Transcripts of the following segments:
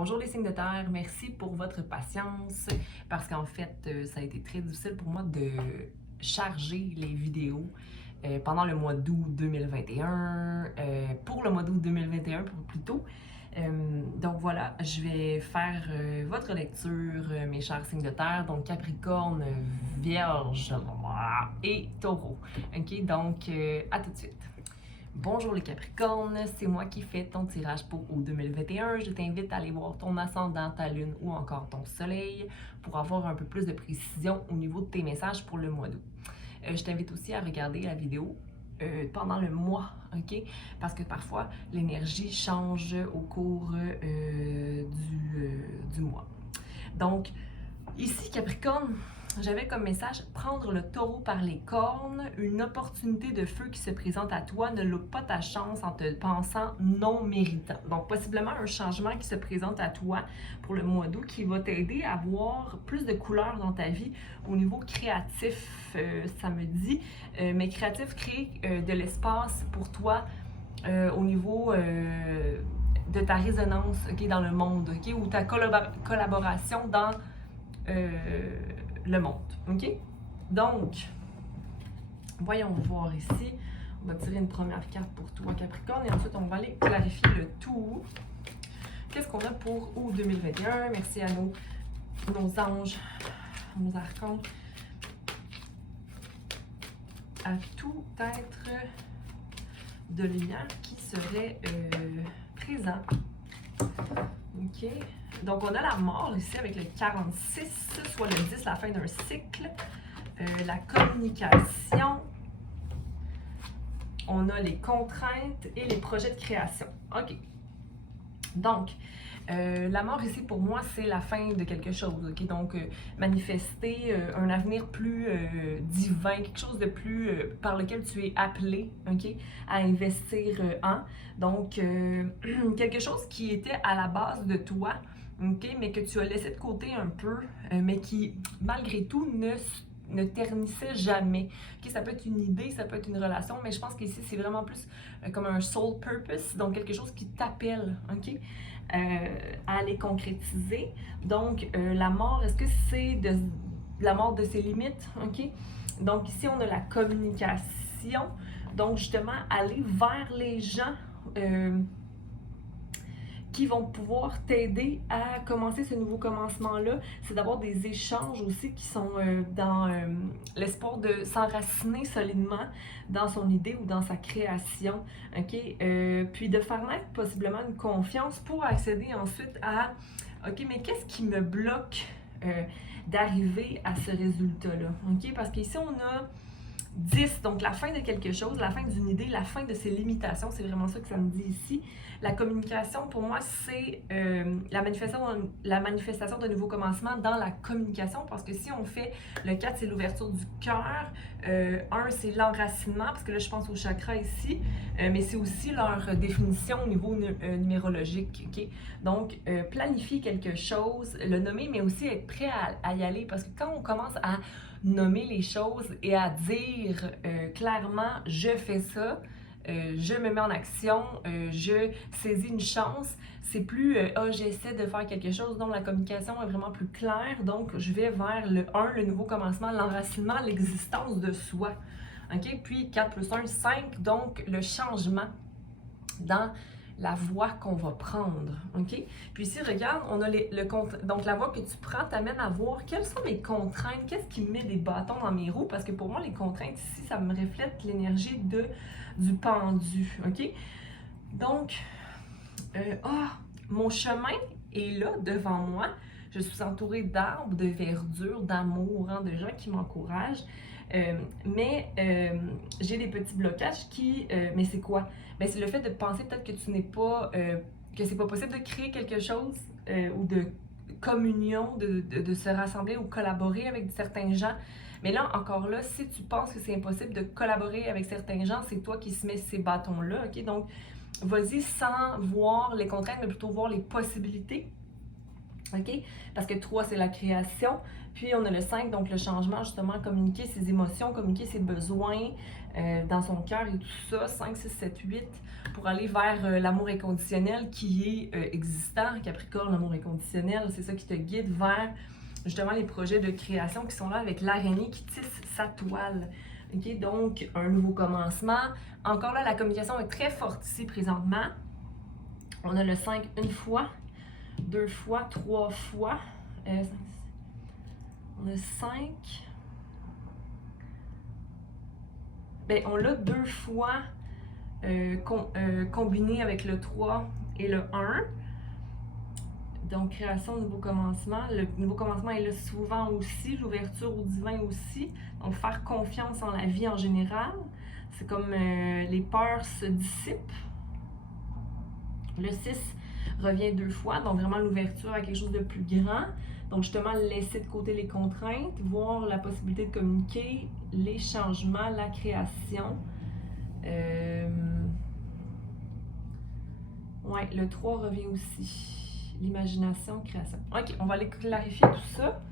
Bonjour les signes de terre, merci pour votre patience parce qu'en fait, ça a été très difficile pour moi de charger les vidéos pendant le mois d'août 2021, pour le mois d'août 2021 plutôt. Donc voilà, je vais faire votre lecture, mes chers signes de terre, donc Capricorne, Vierge et Taureau. Ok, donc à tout de suite. Bonjour les Capricornes, c'est moi qui fais ton tirage pour août 2021. Je t'invite à aller voir ton ascendant, ta lune ou encore ton soleil pour avoir un peu plus de précision au niveau de tes messages pour le mois d'août. Je t'invite aussi à regarder la vidéo pendant le mois, ok? Parce que parfois, l'énergie change au cours du mois. Donc, ici, Capricorne, j'avais comme message prendre le taureau par les cornes, une opportunité de feu qui se présente à toi, ne loupe pas ta chance en te pensant non méritant. Donc, possiblement un changement qui se présente à toi pour le mois d'août qui va t'aider à voir plus de couleurs dans ta vie au niveau créatif, ça me dit. Mais créatif, créer de l'espace pour toi au niveau de ta résonance, okay, dans le monde, okay, ou ta collaboration dans le monde, ok? Donc, voyons voir ici. On va tirer une première carte pour toi, Capricorne, et ensuite on va aller clarifier le tout. Qu'est-ce qu'on a pour août 2021? Merci à nos anges, nos archons, à tout être de lumière qui serait présent. Ok. Donc, on a la mort ici avec le 46, soit le 10, la fin d'un cycle. La communication. On a les contraintes et les projets de création. OK. Donc, la mort ici, pour moi, c'est la fin de quelque chose. OK? Donc, manifester un avenir plus divin, quelque chose de plus par lequel tu es appelé, OK? À investir en. Donc, quelque chose qui était à la base de toi, OK? Mais que tu as laissé de côté un peu, mais qui, malgré tout, ne ternissait jamais. Okay, ça peut être une idée, ça peut être une relation, mais je pense qu'ici, c'est vraiment plus comme un soul purpose, donc quelque chose qui t'appelle, OK? À les concrétiser. Donc, la mort, est-ce que c'est de la mort de ses limites, OK? Donc, ici, on a la communication. Donc, justement, aller vers les gens qui vont pouvoir t'aider à commencer ce nouveau commencement-là. C'est d'avoir des échanges aussi qui sont dans l'espoir de s'enraciner solidement dans son idée ou dans sa création. OK? Puis de faire naître possiblement une confiance pour accéder ensuite à OK, mais qu'est-ce qui me bloque d'arriver à ce résultat-là? OK? Parce qu'ici, on a 10, donc la fin de quelque chose, la fin d'une idée, la fin de ses limitations, c'est vraiment ça que ça me dit ici. La communication, pour moi, c'est la manifestation d'un nouveau commencement dans la communication, parce que si on fait le 4, c'est l'ouverture du cœur, 1, c'est l'enracinement, parce que là, je pense au chakra ici, mais c'est aussi leur définition au niveau numérologique, ok? Donc, planifier quelque chose, le nommer, mais aussi être prêt à y aller, parce que quand on commence à nommer les choses et à dire clairement je fais ça, je me mets en action, je saisis une chance, c'est plus j'essaie de faire quelque chose, donc la communication est vraiment plus claire, donc je vais vers le 1, le nouveau commencement, l'enracinement, l'existence de soi. OK? Puis 4 plus 1, 5, donc le changement dans la voie qu'on va prendre, OK? Puis ici, regarde, on a donc la voie que tu prends t'amène à voir quelles sont les contraintes, qu'est-ce qui met des bâtons dans mes roues, parce que pour moi, les contraintes ici, ça me reflète l'énergie du pendu, OK? Donc, mon chemin est là, devant moi. Je suis entourée d'arbres, de verdure, d'amour, hein, de gens qui m'encouragent. Mais j'ai des petits blocages mais c'est quoi? Ben, c'est le fait de penser peut-être que tu n'es pas, que c'est pas possible de créer quelque chose ou de communion, de se rassembler ou collaborer avec certains gens. Mais là, encore là, si tu penses que c'est impossible de collaborer avec certains gens, c'est toi qui se mets ces bâtons-là, OK? Donc, vas-y sans voir les contraintes, mais plutôt voir les possibilités. OK? Parce que 3, c'est la création. Puis on a le 5, donc le changement, justement, communiquer ses émotions, communiquer ses besoins dans son cœur et tout ça. 5, 6, 7, 8, pour aller vers l'amour inconditionnel qui est existant. Capricorne, l'amour inconditionnel, c'est ça qui te guide vers justement les projets de création qui sont là avec l'araignée qui tisse sa toile. OK? Donc, un nouveau commencement. Encore là, la communication est très forte ici présentement. On a le 5 une fois, 2 fois, 3 fois. On a 5. Ben, on l'a 2 fois combiné avec le 3 et le 1. Donc, création, nouveau commencement. Le nouveau commencement est là souvent aussi, l'ouverture au divin aussi. Donc, faire confiance en la vie en général. C'est comme les peurs se dissipent. Le 6 revient 2 fois, donc vraiment l'ouverture à quelque chose de plus grand. Donc, justement, laisser de côté les contraintes, voir la possibilité de communiquer, les changements, la création. Ouais, le 3 revient aussi. L'imagination, création. OK, on va aller clarifier tout ça.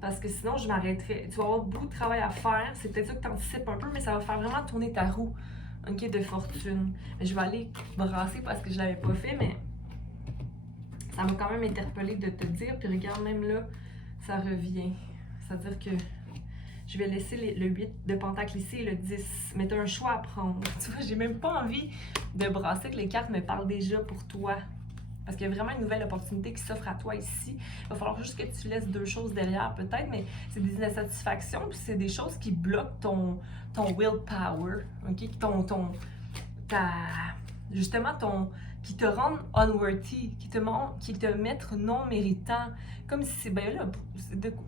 Parce que sinon, je m'arrêterai. Tu vas avoir beaucoup de travail à faire. C'est peut-être ça que tu anticipes un peu, mais ça va faire vraiment tourner ta roue, OK, de fortune. Mais je vais aller brasser parce que je ne l'avais pas fait, mais ça m'a quand même interpellée de te dire. Puis regarde, même là, ça revient. C'est-à-dire que je vais laisser le 8 de pentacle ici et le 10. Mais tu as un choix à prendre. Tu vois, j'ai même pas envie de brasser que les cartes me parlent déjà pour toi. Parce qu'il y a vraiment une nouvelle opportunité qui s'offre à toi ici. Il va falloir juste que tu laisses 2 choses derrière peut-être, mais c'est des insatisfactions, puis c'est des choses qui bloquent ton willpower, OK? Justement, qui te rendent unworthy, qui te mettent non méritant. Comme si c'est, ben là,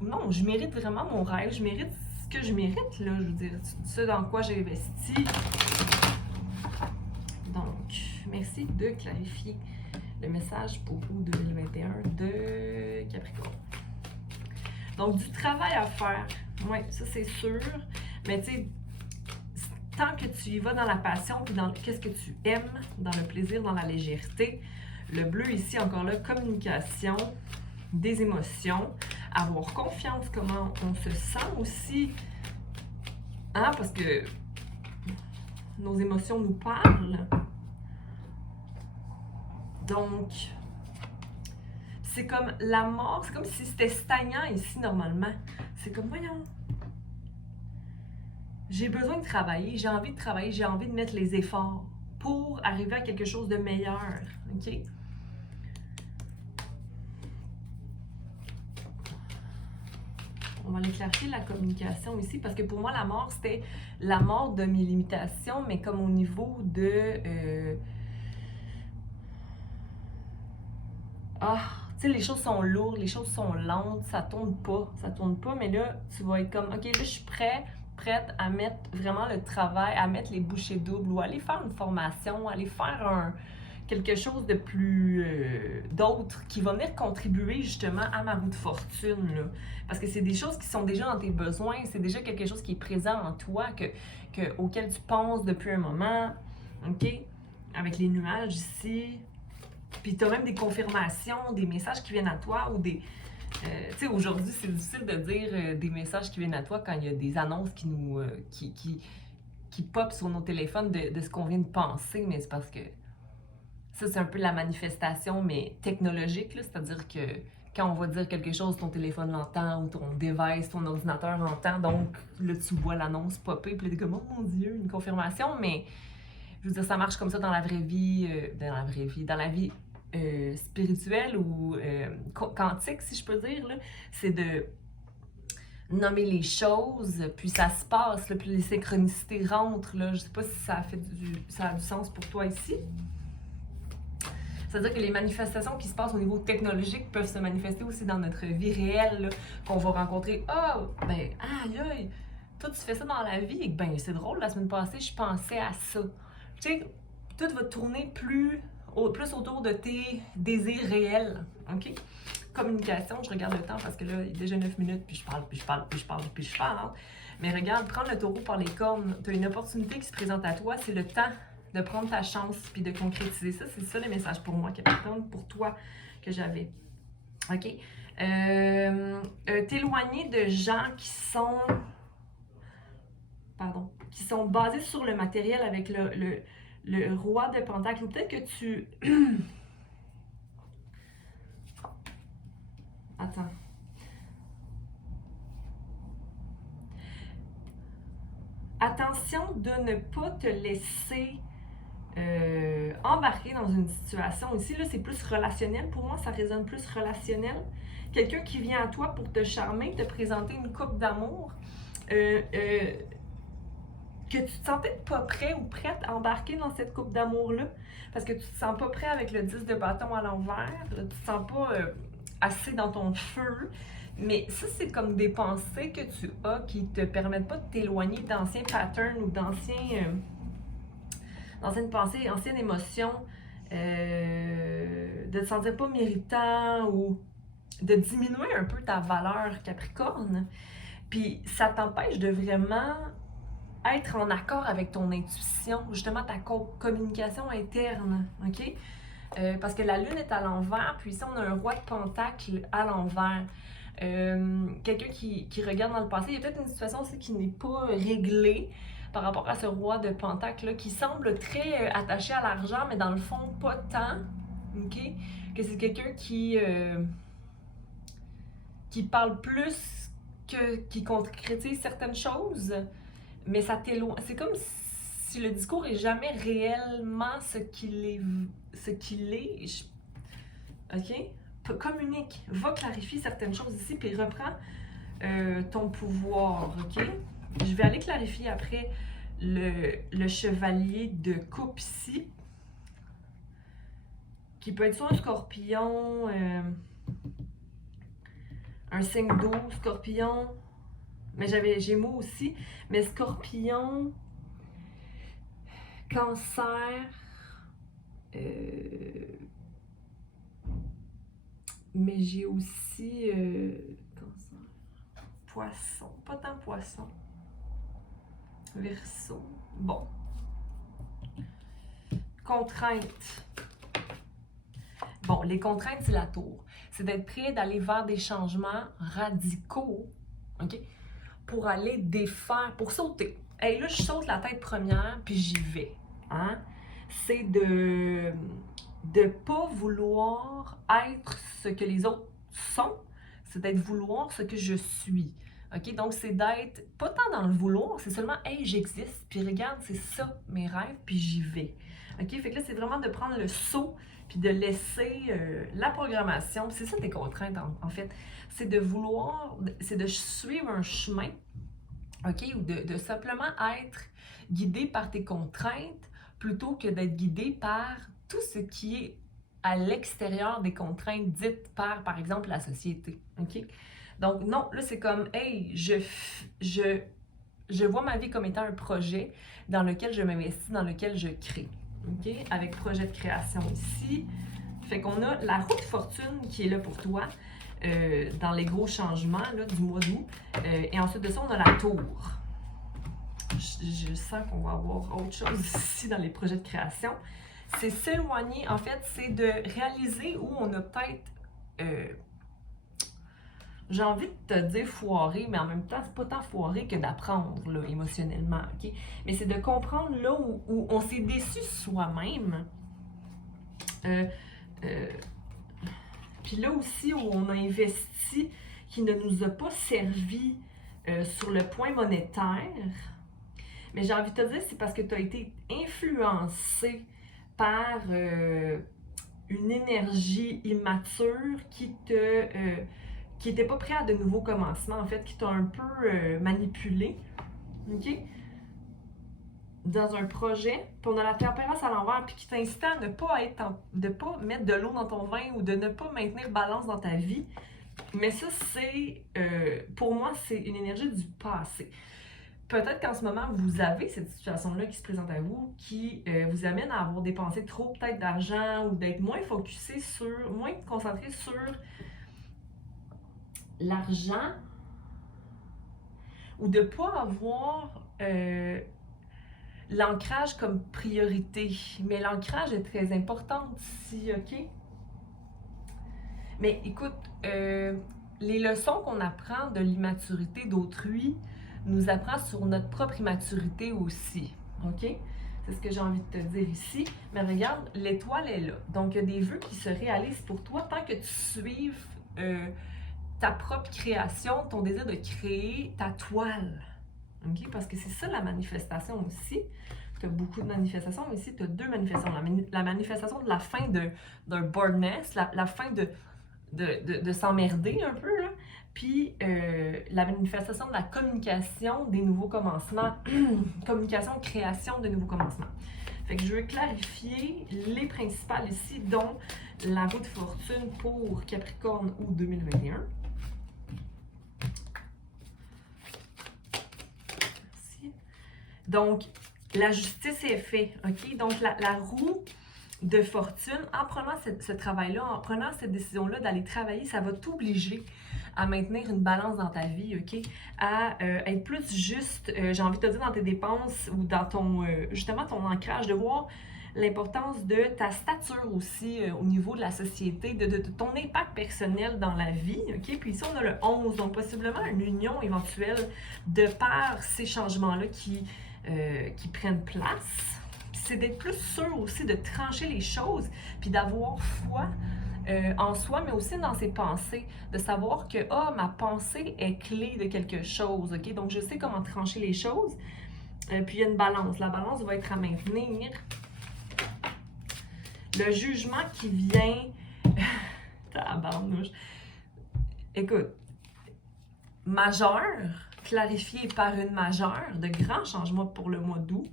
non, je mérite vraiment mon rêve, je mérite ce que je mérite, là, je veux dire, ce dans quoi j'ai investi. Donc, merci de clarifier le message pour août 2021 de Capricorne. Donc, du travail à faire. Oui, ça c'est sûr. Mais tu sais, tant que tu y vas dans la passion, puis dans qu'est-ce que tu aimes, dans le plaisir, dans la légèreté, le bleu ici, encore là, communication, des émotions, avoir confiance, comment on se sent aussi. Hein, parce que nos émotions nous parlent. Donc, c'est comme la mort, c'est comme si c'était stagnant ici normalement. C'est comme, voyons, j'ai besoin de travailler, j'ai envie de travailler, j'ai envie de mettre les efforts pour arriver à quelque chose de meilleur, OK? On va aller clarifier la communication ici, parce que pour moi, la mort, c'était la mort de mes limitations, mais comme au niveau de... tu sais, les choses sont lourdes, les choses sont lentes, ça tourne pas, mais là, tu vas être comme, OK, là, je suis prête à mettre vraiment le travail, à mettre les bouchées doubles, ou aller faire une formation, aller faire quelque chose de plus d'autre qui va venir contribuer justement à ma roue de fortune, là. Parce que c'est des choses qui sont déjà dans tes besoins, c'est déjà quelque chose qui est présent en toi, auquel tu penses depuis un moment, OK? Avec les nuages ici. Puis tu as même des confirmations, des messages qui viennent à toi ou des... tu sais, aujourd'hui, c'est difficile de dire des messages qui viennent à toi quand il y a des annonces qui pop sur nos téléphones de ce qu'on vient de penser, mais c'est parce que ça, c'est un peu la manifestation, mais technologique, là, c'est-à-dire que quand on va dire quelque chose, ton téléphone l'entend ou ton device, ton ordinateur l'entend, donc là, tu vois l'annonce popper, puis là, t'es comme, oh mon Dieu, une confirmation, mais je veux dire, ça marche comme ça dans la vraie vie, dans la vie spirituelle ou quantique, si je peux dire, là, c'est de nommer les choses, puis ça se passe, là, puis les synchronicités rentrent, là. Je sais pas si ça a du sens pour toi ici. C'est-à-dire que les manifestations qui se passent au niveau technologique peuvent se manifester aussi dans notre vie réelle, là, qu'on va rencontrer. Ben, aïe, toi, tu fais ça dans la vie, et ben, c'est drôle, la semaine passée, je pensais à ça. Tu sais, tout va tourner plus autour de tes désirs réels, OK? Communication, je regarde le temps parce que là, il est déjà 9 minutes, puis je parle. Mais regarde, prendre le taureau par les cornes, tu as une opportunité qui se présente à toi, c'est le temps de prendre ta chance puis de concrétiser ça. C'est ça le message pour moi, Capricorne, pour toi que j'avais. OK? T'éloigner de gens qui sont basés sur le matériel avec le roi de Pentacle. Ou peut-être que tu... Attends. Attention de ne pas te laisser embarquer dans une situation. Ici, là, c'est plus relationnel. Pour moi, ça résonne plus relationnel. Quelqu'un qui vient à toi pour te charmer, te présenter une coupe d'amour, que tu te sens peut-être pas prêt ou prête à embarquer dans cette coupe d'amour-là, parce que tu te sens pas prêt avec le 10 de bâton à l'envers, tu te sens pas assez dans ton feu. Mais ça, c'est comme des pensées que tu as qui te permettent pas de t'éloigner d'anciens patterns ou d'anciennes pensées, anciennes émotions, de te sentir pas méritant ou de diminuer un peu ta valeur Capricorne. Puis ça t'empêche de vraiment être en accord avec ton intuition, justement ta communication interne, OK? Parce que la lune est à l'envers, puis ici on a un roi de pentacle à l'envers. Quelqu'un qui regarde dans le passé, il y a peut-être une situation aussi qui n'est pas réglée par rapport à ce roi de pentacle là, qui semble très attaché à l'argent, mais dans le fond pas tant, OK? Que c'est quelqu'un qui parle plus qui concrétise certaines choses, mais ça t'éloigne. C'est comme si le discours est jamais réellement ce qu'il est. OK? Communique, va clarifier certaines choses ici, puis reprends ton pouvoir, OK? Je vais aller clarifier après le chevalier de coupe ici, qui peut être soit un scorpion, un signe d'eau, scorpion, mais j'avais Gémeaux aussi, mais scorpion, cancer, mais j'ai aussi cancer, poisson, pas tant poisson, Verseau. Bon. Contraintes. Bon, les contraintes, c'est la tour. C'est d'être prêt d'aller vers des changements radicaux, OK? Pour aller défaire, pour sauter. Hey, là, je saute la tête première, puis j'y vais. Hein? C'est de pas vouloir être ce que les autres sont, c'est d'être vouloir ce que je suis. OK? Donc, c'est d'être pas tant dans le vouloir, c'est seulement hey, j'existe, puis regarde, c'est ça mes rêves, puis j'y vais. OK? Fait que là, c'est vraiment de prendre le saut, puis de laisser la programmation. C'est ça tes contraintes, en fait. C'est de vouloir, c'est de suivre un chemin, OK? Ou de simplement être guidé par tes contraintes plutôt que d'être guidé par tout ce qui est à l'extérieur des contraintes dites par exemple, la société. OK? Donc, non, là, c'est comme, hey, je vois ma vie comme étant un projet dans lequel je m'investis, dans lequel je crée. OK? Avec projet de création ici. Fait qu'on a la roue de fortune qui est là pour toi dans les gros changements là, du mois d'août. Et ensuite de ça, on a la tour. Je sens qu'on va avoir autre chose ici dans les projets de création. C'est s'éloigner, en fait, c'est de réaliser où on a peut-être, j'ai envie de te dire foiré, mais en même temps, c'est pas tant foiré que d'apprendre là, émotionnellement, OK? Mais c'est de comprendre là où on s'est déçu soi-même. Puis là aussi, où on a investi qui ne nous a pas servi sur le point monétaire. Mais j'ai envie de te dire, c'est parce que tu as été influencé par une énergie immature qui était pas prêt à de nouveaux commencements, en fait, qui t'a un peu manipulé, OK? Dans un projet, puis on a la tempérance à l'envers, puis qui t'incite à ne pas de pas mettre de l'eau dans ton vin ou de ne pas maintenir balance dans ta vie. Mais ça, c'est, pour moi, c'est une énergie du passé. Peut-être qu'en ce moment, vous avez cette situation-là qui se présente à vous, qui vous amène à avoir dépensé trop peut-être d'argent ou d'être moins focusé moins concentré sur l'argent ou de ne pas avoir l'ancrage comme priorité. Mais l'ancrage est très important ici, OK? Mais écoute, les leçons qu'on apprend de l'immaturité d'autrui nous apprend sur notre propre immaturité aussi. OK? C'est ce que j'ai envie de te dire ici. Mais regarde, l'étoile est là. Donc, il y a des vœux qui se réalisent pour toi tant que tu suives ta propre création, ton désir de créer ta toile. OK? Parce que c'est ça la manifestation aussi. Tu as beaucoup de manifestations, mais ici, tu as deux manifestations. La manifestation de la fin d'un boredness, la fin de s'emmerder un peu, là. Puis la manifestation de la communication des nouveaux commencements, communication, création de nouveaux commencements. Fait que je veux clarifier les principales ici, dont la roue de fortune pour Capricorne août 2021. Merci. Donc, la justice est faite, OK? Donc, la roue de fortune, en prenant ce travail-là, en prenant cette décision-là d'aller travailler, ça va t'obliger à maintenir une balance dans ta vie, OK? À être plus juste, j'ai envie de te dire, dans tes dépenses ou dans ton, justement, ton ancrage, de voir l'importance de ta stature aussi au niveau de la société, de ton impact personnel dans la vie, OK? Puis ici, on a le 11, donc possiblement une union éventuelle de par ces changements-là qui prennent place. C'est d'être plus sûr aussi de trancher les choses, puis d'avoir foi en soi, mais aussi dans ses pensées, de savoir que ma pensée est clé de quelque chose, ok? Donc je sais comment trancher les choses, puis il y a une balance. La balance va être à maintenir. Le jugement qui vient, tabarnouche. Écoute, majeur, clarifié par une majeure, de grands changements pour le mois d'août.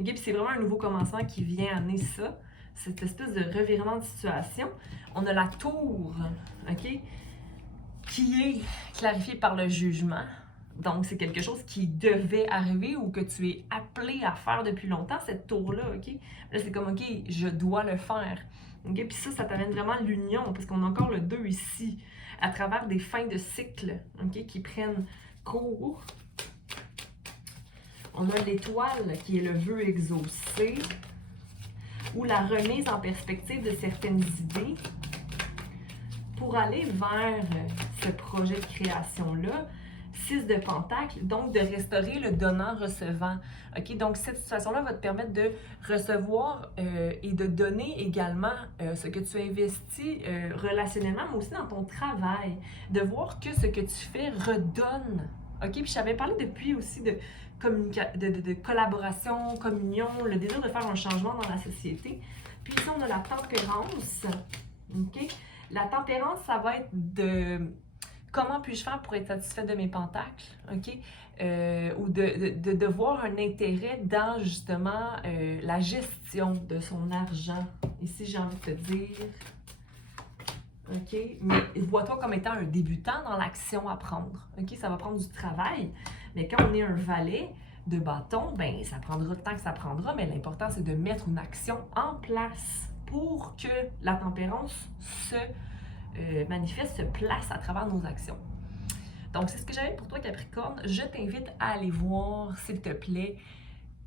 Okay? Puis c'est vraiment un nouveau commencement qui vient amener ça, cette espèce de revirement de situation. On a la tour, OK, qui est clarifiée par le jugement. Donc, c'est quelque chose qui devait arriver ou que tu es appelé à faire depuis longtemps, cette tour-là, OK? Là, c'est comme, OK, je dois le faire. OK? Puis ça t'amène vraiment l'union, parce qu'on a encore le 2 ici, à travers des fins de cycle, OK, qui prennent cours. On a l'étoile, qui est le vœu exaucé, ou la remise en perspective de certaines idées pour aller vers ce projet de création-là. 6 de Pentacle, donc de restaurer le donnant-recevant. OK? Donc, cette situation-là va te permettre de recevoir et de donner également ce que tu investis relationnellement, mais aussi dans ton travail. De voir que ce que tu fais redonne. OK? Puis j'avais parlé depuis aussi de collaboration, communion, le désir de faire un changement dans la société. Puis ici, on a la tempérance. OK? La tempérance, ça va être de comment puis-je faire pour être satisfaite de mes pentacles, OK? Ou de voir un intérêt dans, justement, la gestion de son argent. Ici, j'ai envie de te dire, OK? Mais vois-toi comme étant un débutant dans l'action à prendre, OK? Ça va prendre du travail, mais quand on est un valet de bâton, ben ça prendra le temps que ça prendra, mais l'important, c'est de mettre une action en place pour que la tempérance se manifeste, se place à travers nos actions. Donc, c'est ce que j'avais pour toi, Capricorne. Je t'invite à aller voir, s'il te plaît,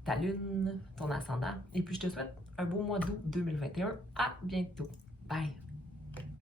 ta lune, ton ascendant. Et puis, je te souhaite un beau mois d'août 2021. À bientôt. Bye!